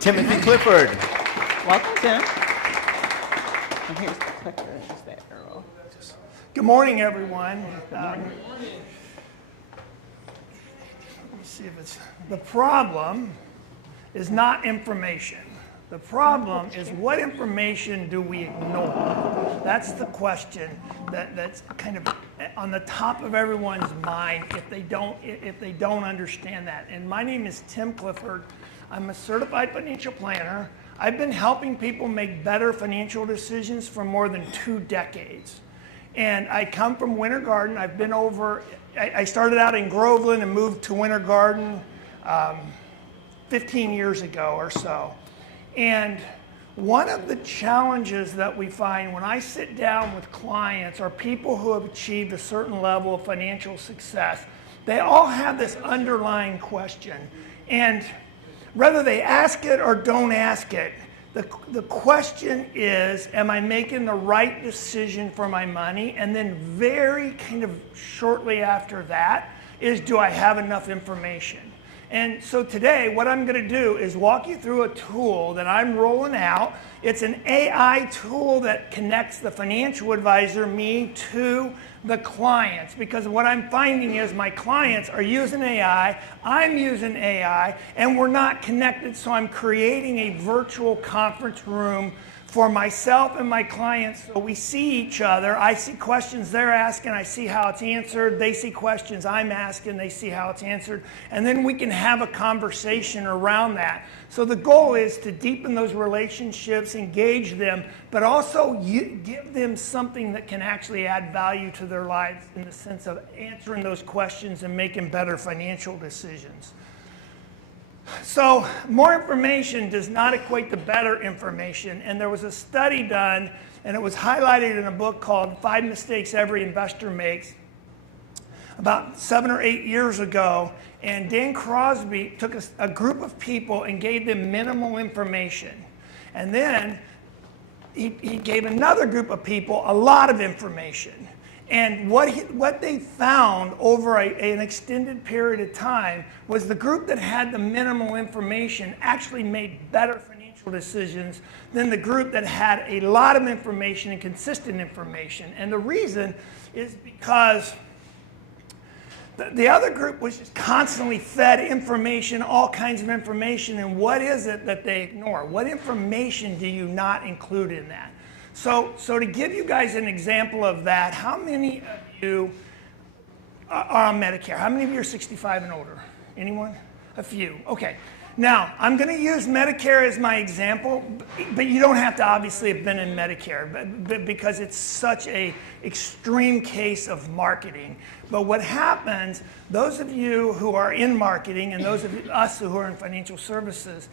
Timothy Clifford. Welcome, Tim. And here's the clicker. There's the arrow. Good morning, everyone. Let me see if it's... The problem is not information. The problem is what information do we ignore? That's the question that's kind of on the top of everyone's mind if they don't understand that. And my name is Tim Clifford. I'm a certified financial planner. I've been helping people make better financial decisions for more than 2 decades. And I come from Winter Garden. I've been over, I started out in Groveland and moved to Winter Garden 15 years ago or so. And one of the challenges that we find when I sit down with clients or people who have achieved a certain level of financial success, they all have this underlying question. And whether they ask it or don't ask it, the question is, am I making the right decision for my money? And then very kind of shortly after that is, do I have enough information? And so today, what I'm going to do is walk you through a tool that I'm rolling out. It's an AI tool that connects the financial advisor, me, to the clients. Because what I'm finding is my clients are using AI, I'm using AI, and we're not connected. So I'm creating a virtual conference room for myself and my clients, so we see each other. I see questions they're asking, I see how it's answered. They see questions I'm asking, they see how it's answered. And then we can have a conversation around that. So the goal is to deepen those relationships, engage them, but also give them something that can actually add value to their lives in the sense of answering those questions and making better financial decisions. So more information does not equate to better information. And there was a study done, and it was highlighted in a book called 5 Mistakes Every Investor Makes about 7 or 8 years ago. And Dan Crosby took a group of people and gave them minimal information. And then he gave another group of people a lot of information. And what they found over an extended period of time was the group that had the minimal information actually made better financial decisions than the group that had a lot of information and consistent information. And the reason is because the other group was just constantly fed information, all kinds of information, and what is it that they ignore? What information do you not include in that? So to give you guys an example of that, how many of you are on Medicare? How many of you are 65 and older? Anyone? A few. Okay. Now, I'm going to use Medicare as my example, but you don't have to obviously have been in Medicare but because it's such an extreme case of marketing. But what happens, those of you who are in marketing and those of us who are in financial services,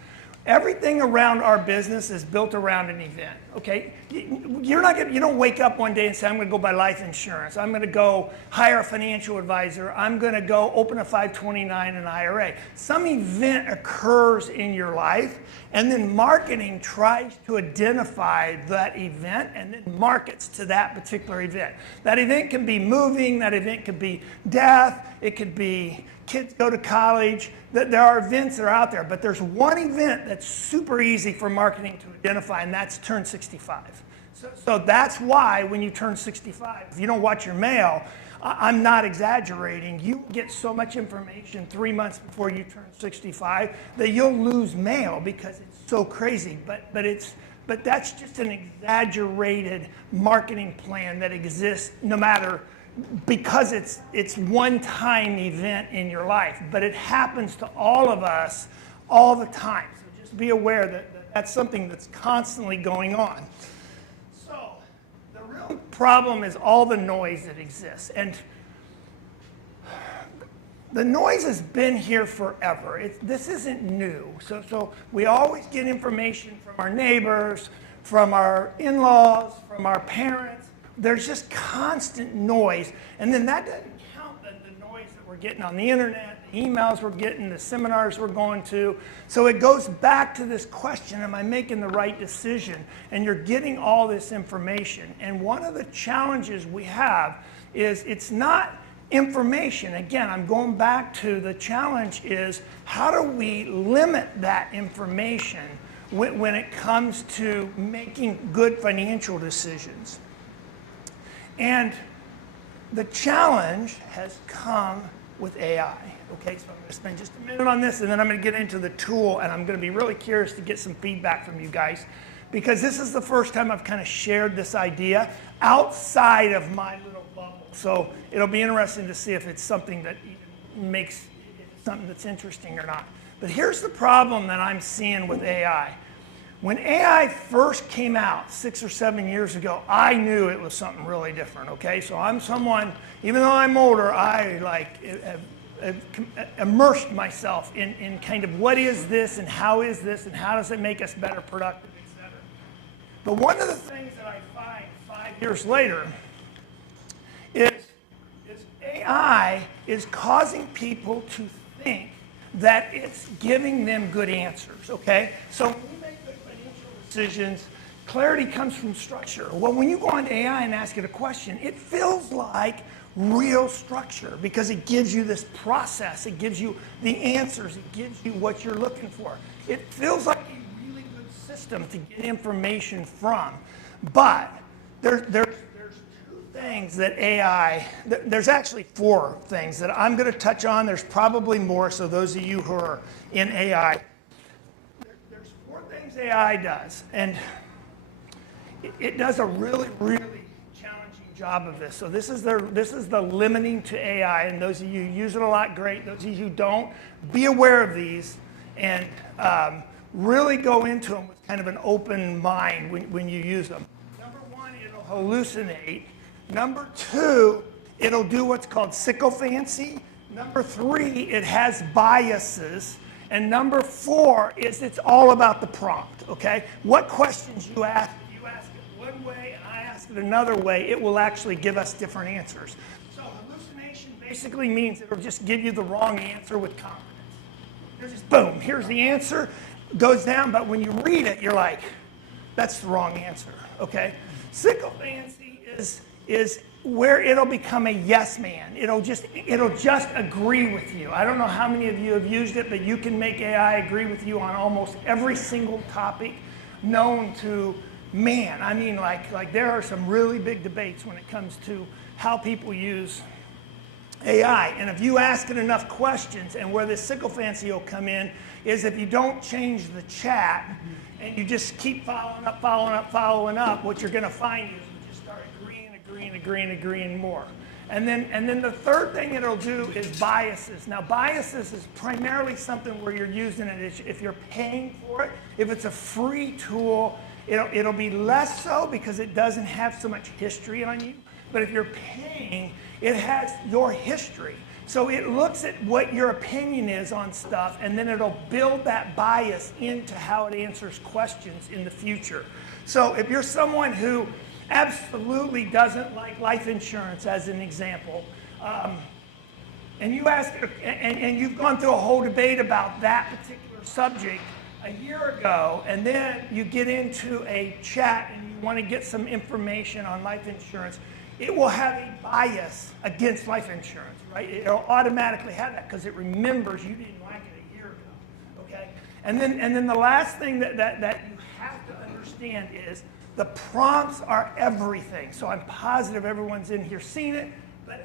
everything around our business is built around an event, okay? You don't wake up one day and say, I'm going to go buy life insurance. I'm going to go hire a financial advisor. I'm going to go open a 529 and IRA. Some event occurs in your life, and then marketing tries to identify that event and then markets to that particular event. That event can be moving. That event could be death. It could be kids go to college. There are events that are out there, but there's one event that's super easy for marketing to identify, and that's turn 65. So that's why when you turn 65, if you don't watch your mail, I'm not exaggerating, you get so much information 3 months before you turn 65 that you'll lose mail because it's so crazy. But that's just an exaggerated marketing plan that exists no matter, because it's one-time event in your life, but it happens to all of us all the time. So just be aware that that's something that's constantly going on. So the real problem is all the noise that exists. And the noise has been here forever. This isn't new. So we always get information from our neighbors, from our in-laws, from our parents. There's just constant noise, and then that doesn't count the noise that we're getting on the internet, the emails we're getting, the seminars we're going to. So it goes back to this question, am I making the right decision? And you're getting all this information. And one of the challenges we have is it's not information, again, I'm going back to the challenge is how do we limit that information when it comes to making good financial decisions? And the challenge has come with AI. Okay, so I'm going to spend just a minute on this, and then I'm going to get into the tool, and I'm going to be really curious to get some feedback from you guys, because this is the first time I've kind of shared this idea outside of my little bubble. So it'll be interesting to see if it's something that even makes it something that's interesting or not. But here's the problem that I'm seeing with AI. When AI first came out 6 or 7 years ago, I knew it was something really different, okay? So I'm someone, even though I'm older, I have immersed myself in kind of what is this and how does it make us better productive, et cetera. But one of the things that I find 5 years later is AI is causing people to think that it's giving them good answers, okay? So when we make good financial decisions, clarity comes from structure. Well, when you go on AI and ask it a question, it feels like real structure because it gives you this process, it gives you the answers, it gives you what you're looking for. It feels like a really good system to get information from. But there's two things that AI, there's actually 4 things that I'm going to touch on. There's probably more, so those of you who are in AI, there's 4 things AI does, and it does a really, really challenging job of this. So this is the limiting to AI, and those of you who use it a lot, great. Those of you who don't, be aware of these and really go into them with kind of an open mind when you use them. Number 1, it'll hallucinate. Number 2, it'll do what's called Sickle fancy. Number 3, it has biases. And number 4 is it's all about the prompt, okay? What questions you ask it one way and I ask it another way, it will actually give us different answers. So hallucination basically means it'll just give you the wrong answer with confidence. There's just boom, here's the answer, goes down, but when you read it, you're like, that's the wrong answer, okay? Sickle fancy is where it'll become a yes man. It'll just agree with you. I don't know how many of you have used it, but you can make AI agree with you on almost every single topic known to man. I mean, like there are some really big debates when it comes to how people use AI. And if you ask it enough questions, and where this sickle fancy will come in is if you don't change the chat and you just keep following up, what you're going to find is you just start agreeing more. And then the third thing it'll do is biases. Now, biases is primarily something where you're using it if you're paying for it. If it's a free tool, it'll be less so because it doesn't have so much history on you. But if you're paying, it has your history. So it looks at what your opinion is on stuff, and then it'll build that bias into how it answers questions in the future. So if you're someone who absolutely doesn't like life insurance, as an example, and you ask, and you've gone through a whole debate about that particular subject a year ago, and then you get into a chat and you want to get some information on life insurance, it will have a bias against life insurance, right? It'll automatically have that because it remembers you didn't like it a year ago, okay? And then the last thing that you have to understand is the prompts are everything. So I'm positive everyone's in here seen it, but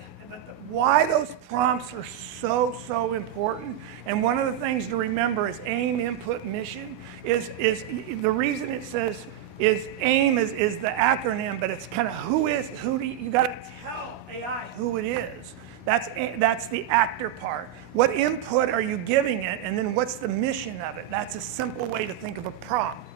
why those prompts are so important, and one of the things to remember is aim, input, mission, is the reason it says is AIM is the acronym, but it's kind of you got to tell AI who it is. That's the actor part. What input are you giving it, and then what's the mission of it? That's a simple way to think of a prompt.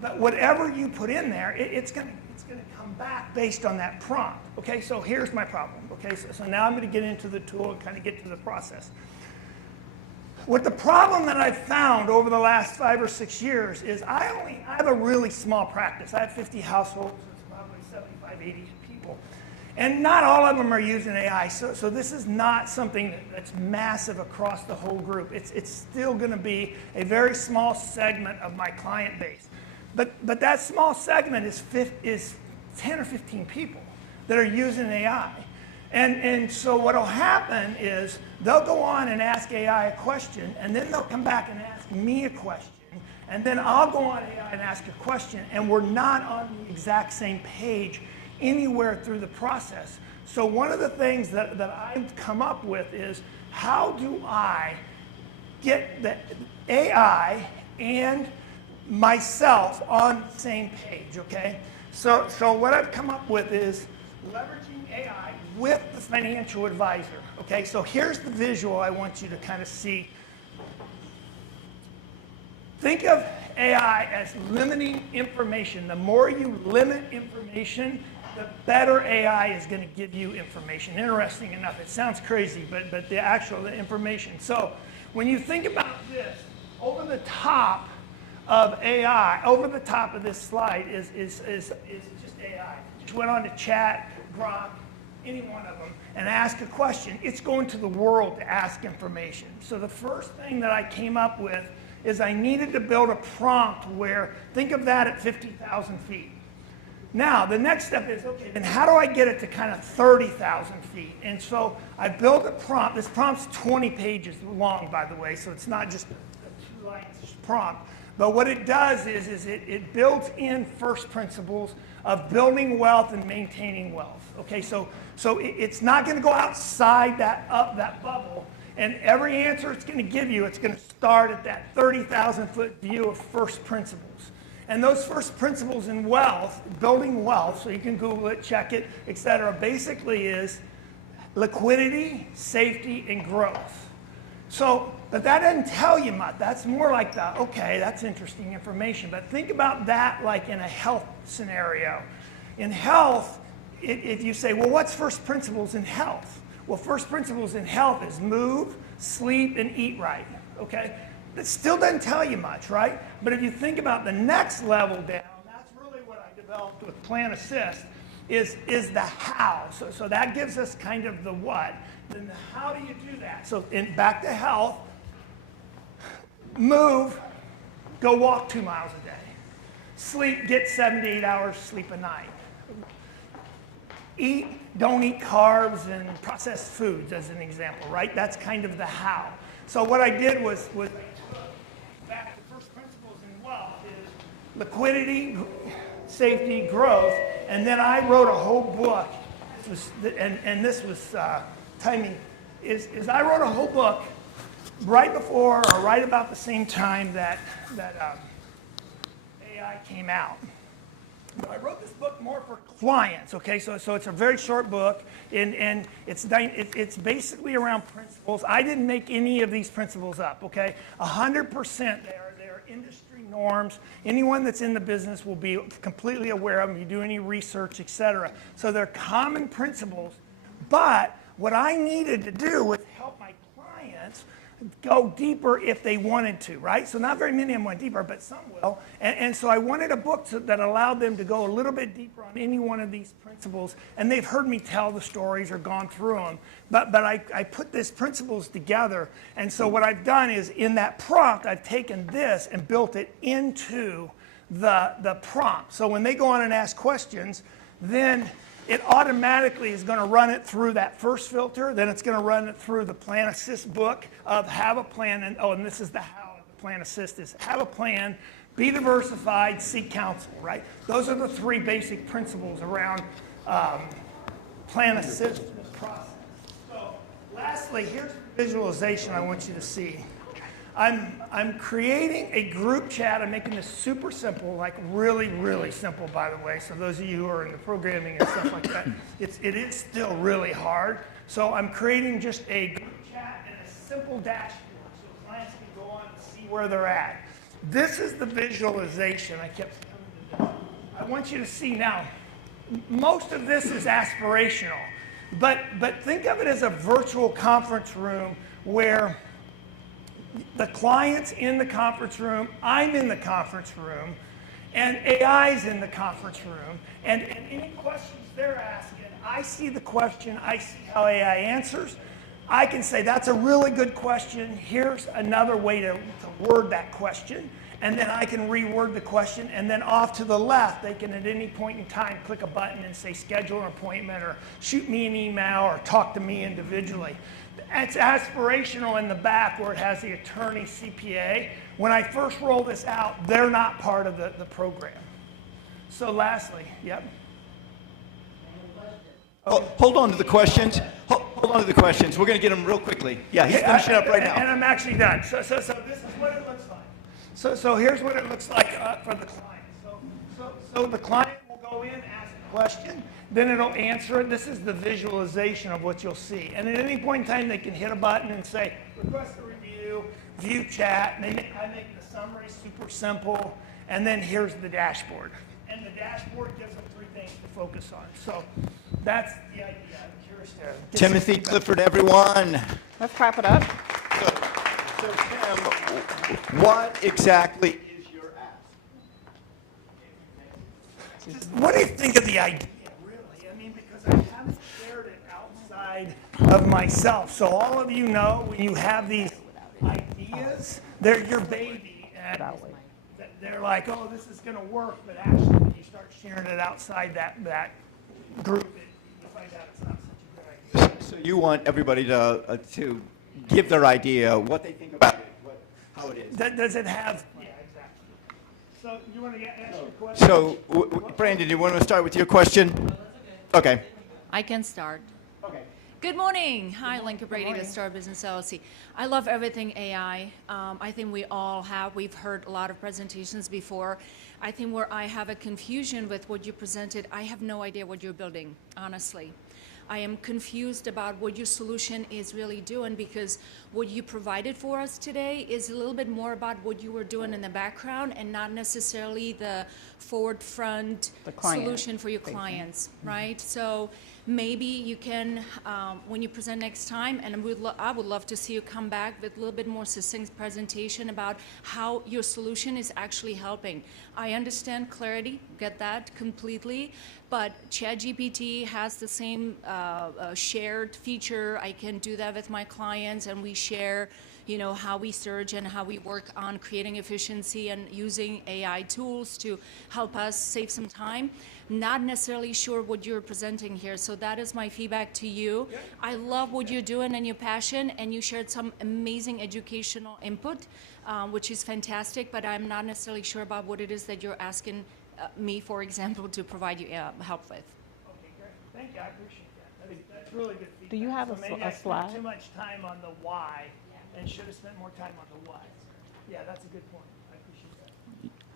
But whatever you put in there, it's going to come back based on that prompt. Okay, so here's my problem. Okay, so now I'm going to get into the tool and kind of get to the process. What the problem that I've found over the last 5 or 6 years is I have a really small practice. I have 50 households, it's probably 75, 80 people. And not all of them are using AI, so this is not something that's massive across the whole group. It's still going to be a very small segment of my client base. But that small segment is 10 or 15 people that are using AI. And so what will happen is they'll go on and ask AI a question, and then they'll come back and ask me a question, and then I'll go on AI and ask a question, and we're not on the exact same page anywhere through the process. So one of the things that I've come up with is, how do I get the AI and myself on the same page, okay? So what I've come up with is leveraging AI with the financial advisor, okay? So here's the visual I want you to kind of see. Think of AI as limiting information. The more you limit information, the better AI is going to give you information. Interesting enough, it sounds crazy, but the information. So when you think about this, over the top of AI, over the top of this slide is just AI. Just went on to Chat, Grok, any one of them, and ask a question. It's going to the world to ask information. So the first thing that I came up with is I needed to build a prompt where, think of that at 50,000 feet. Now, the next step is, okay, then how do I get it to kind of 30,000 feet? And so I built a prompt. This prompt's 20 pages long, by the way, so it's not just a 2-line prompt. But what it does is it builds in first principles of building wealth and maintaining wealth. Okay, so it's not going to go outside that bubble, and every answer it's going to give you, it's going to start at that 30,000-foot view of first principles. And those first principles in wealth, building wealth, so you can Google it, check it, etc., basically is liquidity, safety, and growth. So, but that doesn't tell you much. That's more like okay, that's interesting information. But think about that like in a health scenario. In health, if you say, well, what's first principles in health? Well, first principles in health is move, sleep, and eat right, okay? That still doesn't tell you much, right? But if you think about the next level down, that's really what I developed with PlanAssist, is the how. So that gives us kind of the what. Then the how do you do that? So back to health, move, go walk 2 miles a day. Sleep, get 7 to 8 hours sleep a night. Eat, don't eat carbs and processed foods as an example, right? That's kind of the how. So what I did was back to first principles in wealth is liquidity, safety, growth, and then I wrote a whole book. And this was timing. Is I wrote a whole book right before or right about the same time that AI came out. But I wrote this book more for clients, okay? So it's a very short book, and it's basically around principles. I didn't make any of these principles up, okay? 100% they're industry norms. Anyone that's in the business will be completely aware of them. You do any research, etc. So they're common principles, but what I needed to do was help my clients go deeper if they wanted to, right? So not very many of them went deeper, but some will. And so I wanted a book that allowed them to go a little bit deeper on any one of these principles. And they've heard me tell the stories or gone through them. But I put these principles together. And so what I've done is in that prompt, I've taken this and built it into the prompt. So when they go on and ask questions, then it automatically is going to run it through that first filter. Then it's going to run it through the PlanAssist book of have a plan. And this is the how of the PlanAssist is have a plan, be diversified, seek counsel, right? Those are the 3 basic principles around PlanAssist process. So lastly, here's the visualization I want you to see. I'm creating a group chat. I'm making this super simple, like really, really simple, by the way. So those of you who are into programming and stuff like that, it is still really hard. So I'm creating just a group chat and a simple dashboard so clients can go on and see where they're at. This is the visualization I kept coming to. I want you to see now, most of this is aspirational, but think of it as a virtual conference room where the client's in the conference room, I'm in the conference room, and AI's in the conference room, and any questions they're asking, I see the question, I see how AI answers. I can say, that's a really good question, here's another way to word that question, and then I can reword the question, and then off to the left, they can at any point in time click a button and say schedule an appointment or shoot me an email or talk to me individually. It's aspirational in the back where it has the attorney CPA. When I first roll this out, they're not part of the program. So lastly, yep. Hold on to the questions. Hold on to the questions. We're going to get them real quickly. Yeah, he's finishing up right now. And I'm actually done. So this is what it looks like. So here's what it looks like for the client. So the client will go in, ask a question, then it'll answer it. This is the visualization of what you'll see. And at any point in time, they can hit a button and say, request a review, view chat. And I make the summary super simple. And then here's the dashboard. And the dashboard gives them 3 things to focus on. So that's the idea. I'm curious there. Timothy, Clifford, everyone. Let's wrap it up. So Tim, what exactly is your ask? What do you think of the idea, really? I mean, because I haven't shared it outside of myself. So all of you know when you have these ideas, they're your baby. And they're like, oh, this is going to work. But actually, when you start sharing it outside that group, you find out it's not such a good idea. So you want everybody to give their idea, what they think about it, how it is. Does it have? Yeah, exactly. So you want to ask your question? So, Brandon, you want to start with your question? Okay. I can start. Okay. Good morning. Hi, Lincoln Brady with Star Business LLC. I love everything AI. I think we all have. We've heard a lot of presentations before. I think where I have a confusion with what you presented, I have no idea what you're building, honestly. I am confused about what your solution is really doing, because what you provided for us today is a little bit more about what you were doing in the background and not necessarily the forward front solution for your clients, right? So maybe you can, when you present next time, and I would love to see you come back with a little bit more succinct presentation about how your solution is actually helping. I understand clarity, get that completely, but ChatGPT has the same shared feature. I can do that with my clients, and we share, you know, how we search and how we work on creating efficiency and using AI tools to help us save some time. Not necessarily sure what you're presenting here, so that is my feedback to you. Yeah. I love what you're doing and your passion, and you shared some amazing educational input, which is fantastic, but I'm not necessarily sure about what it is that you're asking me, for example, to provide you help with. Okay, great. Thank you. I appreciate that. That's really good feedback. Do you have so a maybe I slide? spent too much time on the why and should have spent more time on the what. Yeah, that's a good point. I appreciate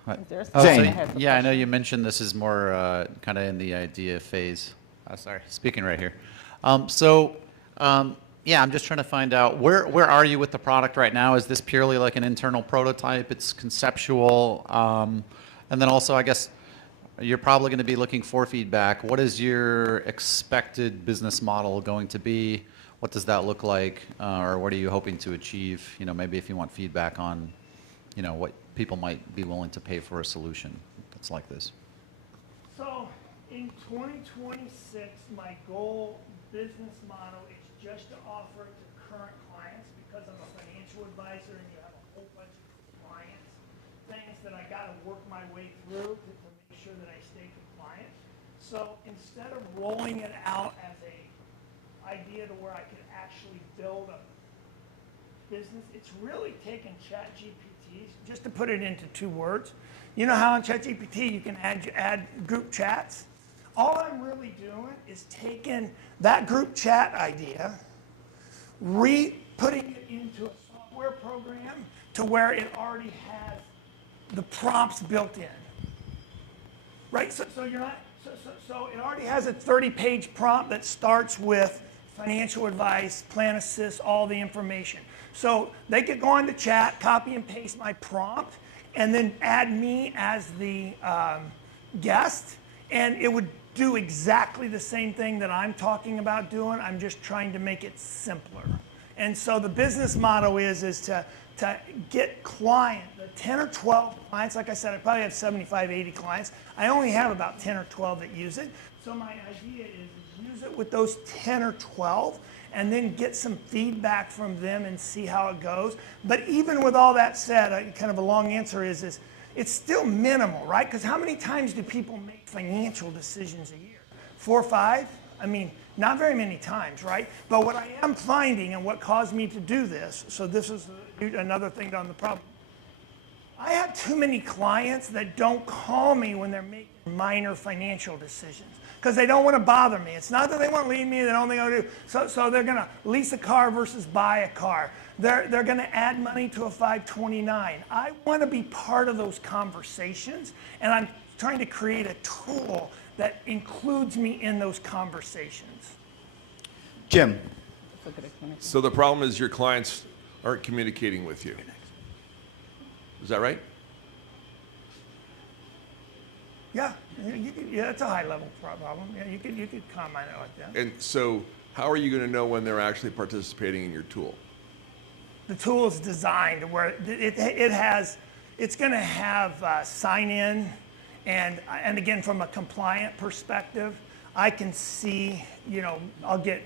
that. Is there a Zane. slide that has the Yeah, I know question? you mentioned this is more kind of in the idea phase. Sorry, speaking right here. Yeah, I'm just trying to find out where are you with the product right now? Is this purely like an internal prototype? It's conceptual, and then also I guess you're probably going to be looking for feedback. What is your expected business model going to be? What does that look like, or what are you hoping to achieve? You know, maybe if you want feedback on, you know, what people might be willing to pay for a solution that's like this. So in 2026, my goal business model is just to offer it to current clients, because I'm a financial advisor and you have a whole bunch of compliance things that I got to work my way through to make sure that I stay compliant. So instead of rolling it out as a idea to where I could actually build a business, it's really taken ChatGPT, just to put it into 2 words. You know how in ChatGPT you can add group chats? All I'm really doing is taking that group chat idea, putting it into a software program to where it already has the prompts built in. Right? So you're not, so it already has a 30-page prompt that starts with financial advice, PlanAssist, all the information. So they could go on to chat, copy and paste my prompt, and then add me as the guest, and it would do exactly the same thing that I'm talking about doing. I'm just trying to make it simpler. And so the business model is to get clients, the 10 or 12 clients. Like I said, I probably have 75, 80 clients. I only have about 10 or 12 that use it. So my idea is use it with those 10 or 12, and then get some feedback from them and see how it goes. But even with all that said, kind of a long answer is it's still minimal, right? Because how many times do people make financial decisions a year? 4 or 5? I mean, not very many times, right? But what I am finding and what caused me to do this, so this is another thing on the problem. I have too many clients that don't call me when they're making minor financial decisions because they don't want to bother me. It's not that they want to leave me, they don't think I do. So they're going to lease a car versus buy a car. They're going to add money to a 529. I want to be part of those conversations, and I'm trying to create a tool that includes me in those conversations. Jim. So the problem is your clients aren't communicating with you. Is that right? Yeah, yeah, that's a high level problem. Yeah, you could comment it like that. And so how are you going to know when they're actually participating in your tool? The tool is designed to where it's going to have sign in, and again, from a compliant perspective, I can see, I'll get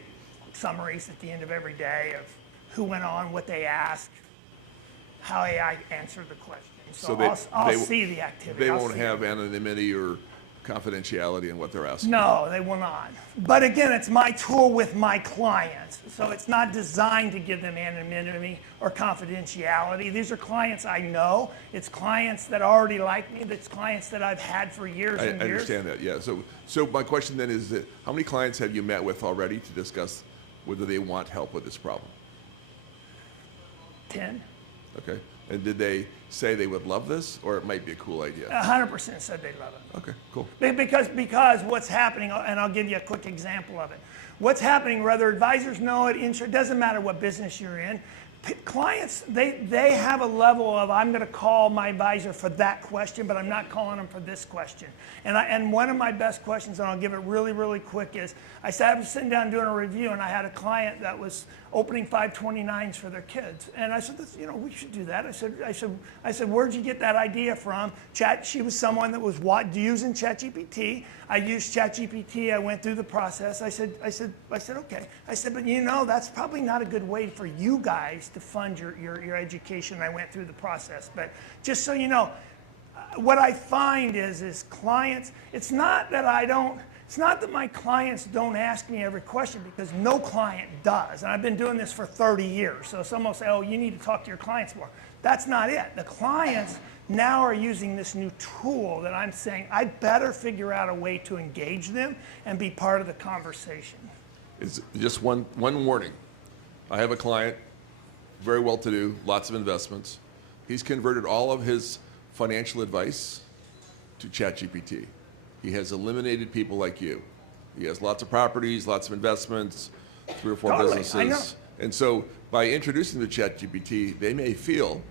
summaries at the end of every day of who went on, what they asked, how AI answered the question. So I'll see the activity. They won't have anonymity or confidentiality in what they're asking. No, they will not. But again, it's my tool with my clients. So it's not designed to give them anonymity or confidentiality. These are clients I know. It's clients that already like me. It's clients that I've had for years and I years. understand that, yeah. So my question then is that how many clients have you met with already to discuss whether they want help with this problem? 10. Okay. And did they say they would love this, or it might be a cool idea? 100% said they love it. Okay, cool. Because what's happening, and I'll give you a quick example of it. What's happening, whether advisors know it, it doesn't matter what business you're in. Clients, they have a level of, I'm going to call my advisor for that question, but I'm not calling them for this question. And one of my best questions, and I'll give it really, really quick, is I was sitting down doing a review, and I had a client that was opening 529s for their kids. And I said, we should do that. I said, where'd you get that idea from? She was someone that was using ChatGPT. I used ChatGPT. I went through the process. I said, okay. I said, but that's probably not a good way for you guys to fund your education. I went through the process. But just so you know, what I find is clients, it's not that my clients don't ask me every question, because no client does. And I've been doing this for 30 years. So someone will say, oh, you need to talk to your clients more. That's not it. The clients now are using this new tool that I'm saying, I better figure out a way to engage them and be part of the conversation. It's just one warning. I have a client, very well-to-do, lots of investments. He's converted all of his financial advice to ChatGPT. He has eliminated people like you. He has lots of properties, lots of investments, 3 or 4 Totally, businesses. I know. And so by introducing the ChatGPT, they may feel,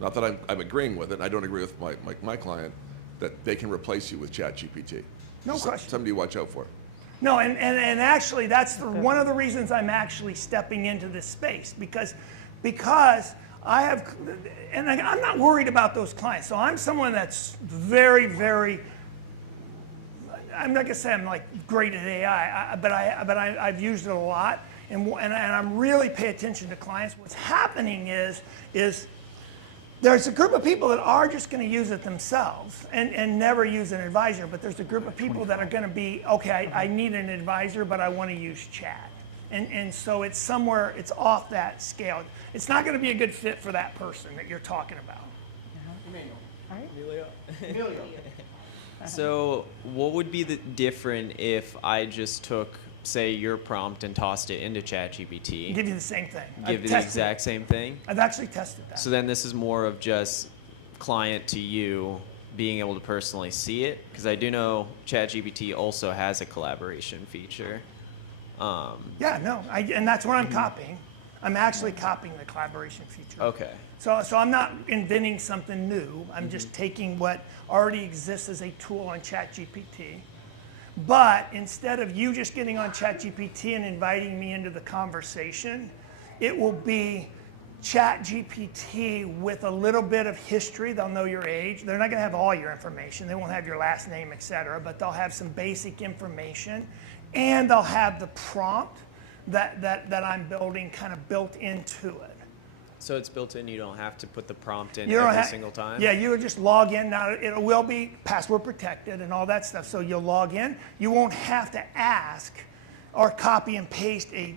not that I'm agreeing with it, I don't agree with my client, that they can replace you with ChatGPT. No question. Somebody to watch out for. No, and actually, that's one of the reasons I'm actually stepping into this space, because I have, and I'm not worried about those clients. So I'm someone that's very, very, I'm not gonna say I'm like great at AI, but I've used it a lot, and I'm really pay attention to clients. What's happening is there's a group of people that are just going to use it themselves and never use an advisor, but there's a group of people that are going to be, okay, I need an advisor, but I want to use chat. And so it's somewhere, it's off that scale. It's not going to be a good fit for that person that you're talking about. So what would be the different if I just took, say, your prompt and tossed it into ChatGPT? Give you the same thing. Give you the exact same thing? I've actually tested that. So then this is more of just client to you being able to personally see it? Because I do know ChatGPT also has a collaboration feature. Yeah, no, and that's what I'm copying. I'm actually copying the collaboration feature. Okay. So I'm not inventing something new. I'm just taking what already exists as a tool on ChatGPT. But instead of you just getting on ChatGPT and inviting me into the conversation, it will be ChatGPT with a little bit of history. They'll know your age. They're not going to have all your information. They won't have your last name, et cetera, but they'll have some basic information. And they'll have the prompt that I'm building kind of built into it. So it's built in. You don't have to put the prompt in You don't every have- single time. Yeah, you would just log in. Now, it will be password protected and all that stuff. So you'll log in. You won't have to ask or copy and paste a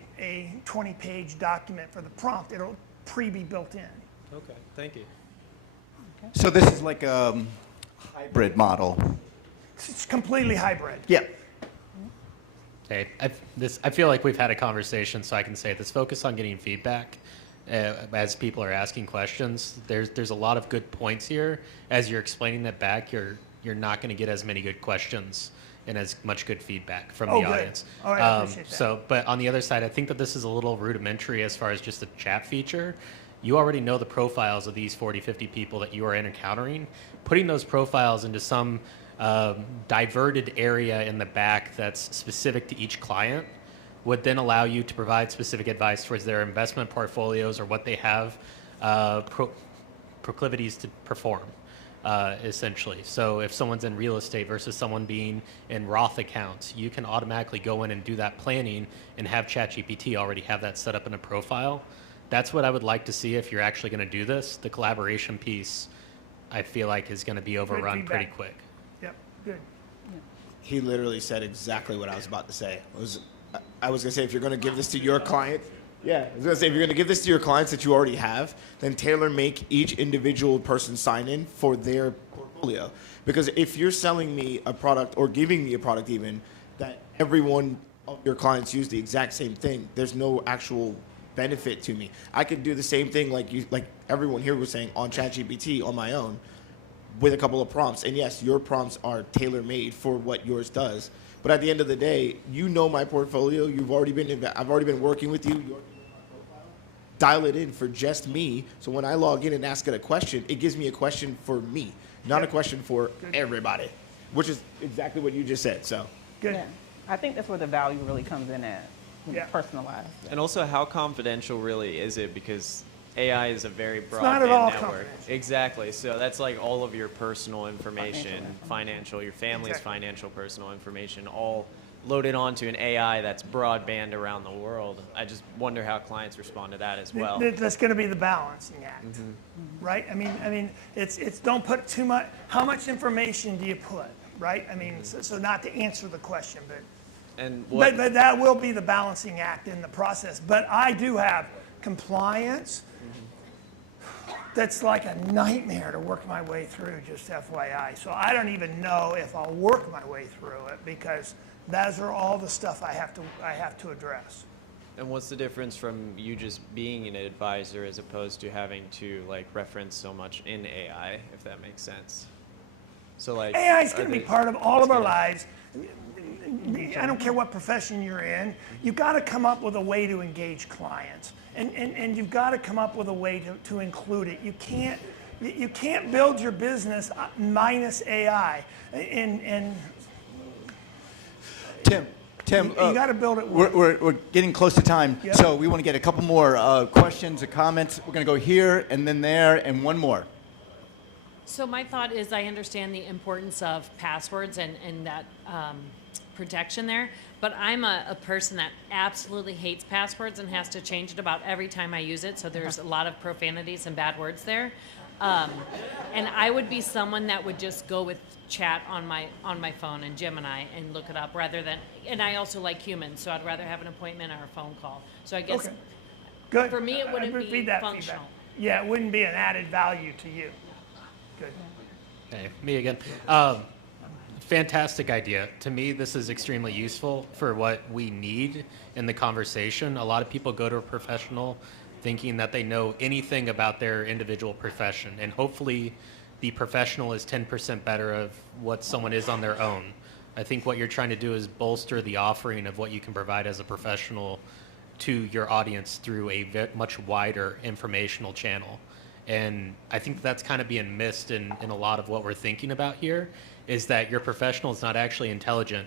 20-page document for the prompt. It'll be built in. Okay. Thank you. So this is like a hybrid model. It's completely hybrid. Yeah. Hey, I feel like we've had a conversation, so I can say this. Focus on getting feedback as people are asking questions. There's a lot of good points here. As you're explaining that back, you're not going to get as many good questions and as much good feedback from the Good. audience. All right, I appreciate that. So, but on the other side, I think that this is a little rudimentary as far as just a chat feature. You already know the profiles of these 40, 50 people that you are encountering. Putting those profiles into some diverted area in the back that's specific to each client would then allow you to provide specific advice towards their investment portfolios or what they have proclivities to perform, essentially. So if someone's in real estate versus someone being in Roth accounts, you can automatically go in and do that planning and have ChatGPT already have that set up in a profile. That's what I would like to see if you're actually going to do this. The collaboration piece, I feel like, is going to be overrun pretty feedback. quick. Yep, good. He literally said exactly what I was about to say. I was going to say, if you're going to give this to your client, I was going to say, if you're going to give this to your clients that you already have, then tailor make each individual person sign in for their portfolio. Because if you're selling me a product or giving me a product even that everyone of your clients use the exact same thing, there's no actual benefit to me. I could do the same thing like everyone here was saying on ChatGPT on my own with a couple of prompts. And yes, your prompts are tailor-made for what yours does. But at the end of the day, you know my portfolio. I've already been working with you. You already know my profile. Dial it in for just me. So when I log in and ask it a question, it gives me a question for me, not a question for everybody, which is exactly what you just said. So Good. Yeah. I think that's where the value really comes in at. Yeah. Personalized. And also, how confidential really is it? Because AI is a very not at broadband all network. confidential. Exactly. So that's like all of your personal information, Financial your family's Exactly. financial personal information, all loaded onto an AI that's broadband around the world. I just wonder how clients respond to that as well. That's going to be the balancing act, right? I mean, it's don't put too much. How much information do you put, right? I mean, so not to answer the question, but And what? but that will be the balancing act in the process. But I do have compliance. That's like a nightmare to work my way through, just FYI. So I don't even know if I'll work my way through it because those are all the stuff I have to address. And what's the difference from you just being an advisor as opposed to having to like reference so much in AI, if that makes sense? So like AI is going are to be they- part of all of it's our gonna- lives. I don't care what profession you're in. You've got to come up with a way to engage clients, and you've got to come up with a way to include it. You can't build your business minus AI, and Tim, you got to build it. we're getting close to time, Yeah. so we want to get a couple more questions or comments. We're going to go here and then there and one more. So my thought is I understand the importance of passwords and that protection there, but I'm a person that absolutely hates passwords and has to change it about every time I use it, so there's a lot of profanities and bad words there. And I would be someone that would just go with chat on my phone and Gemini and look it up rather than, and I also like humans, so I'd rather have an appointment or a phone call. So I guess Okay. Good. for me it I wouldn't would be that functional. feedback. Yeah, it wouldn't be an added value to you. Good. Hey, me again. Fantastic idea. To me, this is extremely useful for what we need in the conversation. A lot of people go to a professional thinking that they know anything about their individual profession, and hopefully the professional is 10% better of what someone is on their own. I think what you're trying to do is bolster the offering of what you can provide as a professional to your audience through a much wider informational channel. And I think that's kind of being missed in a lot of what we're thinking about here, is that your professional is not actually intelligent.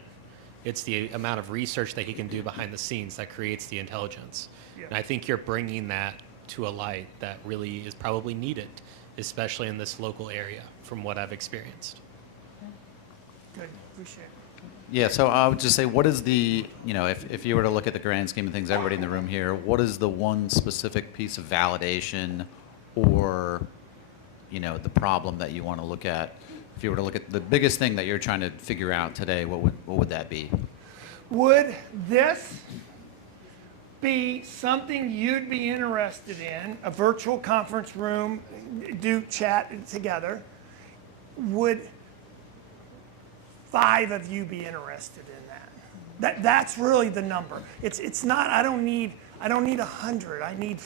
It's the amount of research that he can do behind the scenes that creates the intelligence. Yeah. And I think you're bringing that to a light that really is probably needed, especially in this local area, from what I've experienced. Good. Appreciate it. Yeah, so I would just say, what is the, if you were to look at the grand scheme of things, everybody in the room here, what is the one specific piece of validation or, the problem that you want to look at? If you were to look at the biggest thing that you're trying to figure out today, what would that be? Would this be something you'd be interested in, a virtual conference room, do chat together? Would 5 of you be interested in that? That's really the number. It's not, I don't need 100, I need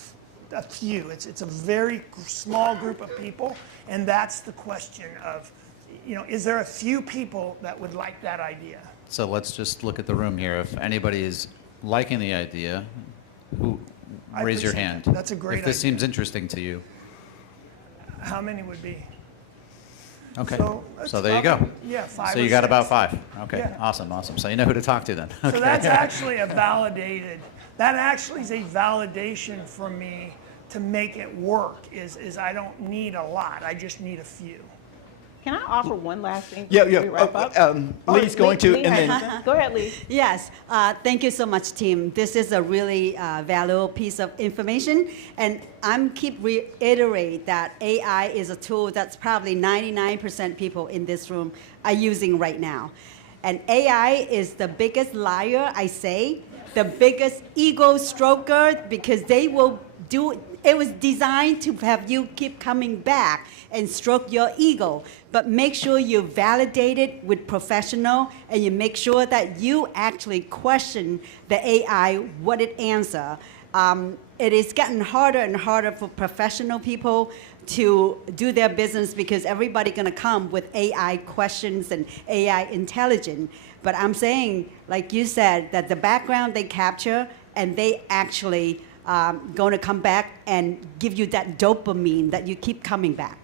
a few. It's a very small group of people, and that's the question of, is there a few people that would like that idea? So let's just look at the room here. If anybody is liking the idea, raise your hand. That. That's a great If this idea. seems interesting to you. How many would be? Okay, So so there you go. Yeah, 5 So or you got 6. about 5. Okay, Yeah. awesome. So you know who to talk to then. Okay. So that's actually that actually is a validation for me to make it work, is I don't need a lot, I just need a few. Can I offer one last thing Yeah, before we wrap up? Lee's going to, and then. then. Go ahead, Lee. Yes, thank you so much, team. This is a really valuable piece of information, and I'm keep reiterate that AI is a tool that's probably 99% people in this room are using right now. And AI is the biggest liar, I say, the biggest ego stroker, because they will do, it was designed to have you keep coming back and stroke your ego. But make sure you validate it with professional, and you make sure that you actually question the AI, what it answer. It is getting harder and harder for professional people to do their business because everybody gonna come with AI questions and AI intelligence. But I'm saying, like you said, that the background they capture, and they actually going to come back and give you that dopamine that you keep coming back.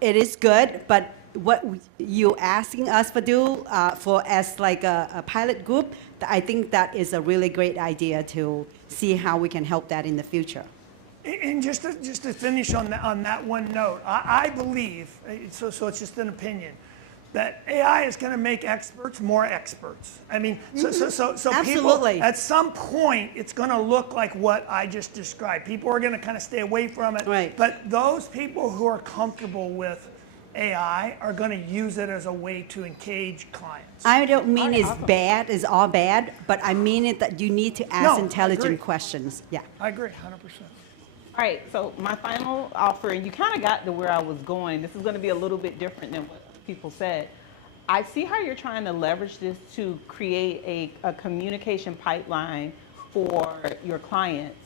It is good, but what you asking us to do for as like a pilot group, I think that is a really great idea to see how we can help that in the future. And just to finish on that one note, I believe, so it's just an opinion, that AI is going to make experts more experts. I mean, so people, Absolutely. at some point, it's going to look like what I just described. People are going to kind of stay away from it. Right. But those people who are comfortable with AI are going to use it as a way to engage clients. I don't mean it's awesome. bad, it's all bad, but I mean it that you need to ask No, I intelligent agree. questions. Yeah. I agree, 100%. All right, so my final offer, and you kind of got to where I was going. This is going to be a little bit different than what people said. I see how you're trying to leverage this to create a communication pipeline for your clients.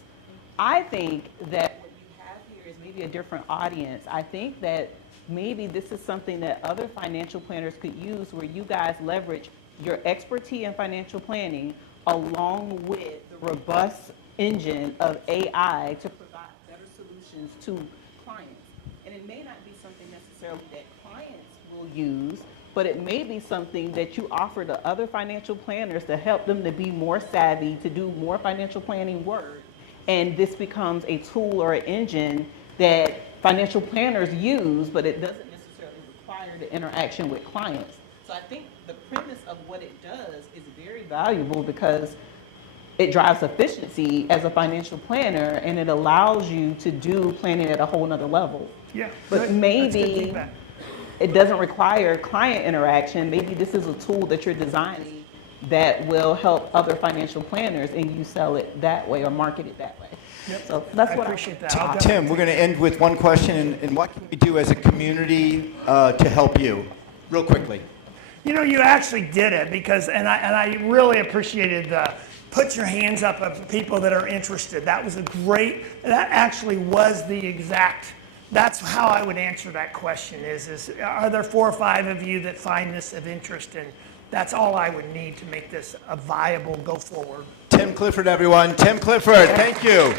I think that what you have here is maybe a different audience. I think that maybe this is something that other financial planners could use, where you guys leverage your expertise in financial planning along with the robust engine of AI to provide better solutions to clients. And it may not be something necessarily that clients will use, but it may be something that you offer to other financial planners to help them to be more savvy, to do more financial planning work. And this becomes a tool or an engine that financial planners use, but it doesn't necessarily require the interaction with clients. So I think the premise of what it does is very valuable because it drives efficiency as a financial planner, and it allows you to do planning at a whole nother level. Yeah. But good. That's good maybe feedback. it doesn't require client interaction. Maybe this is a tool that you're designing that will help other financial planners, and you sell it that way or market it that way. Yep. So that's I what appreciate that. I'll Tim, we're going to end with one question, and what can we do as a community to help you? Real quickly. You know, you actually did it because, and I really appreciated the put your hands up of people that are interested. That was that actually was the exact, that's how I would answer that question is are there 4 or 5 of you that find this of interest? And that's all I would need to make this a viable go forward. Tim Clifford, everyone. Tim Clifford, thank you.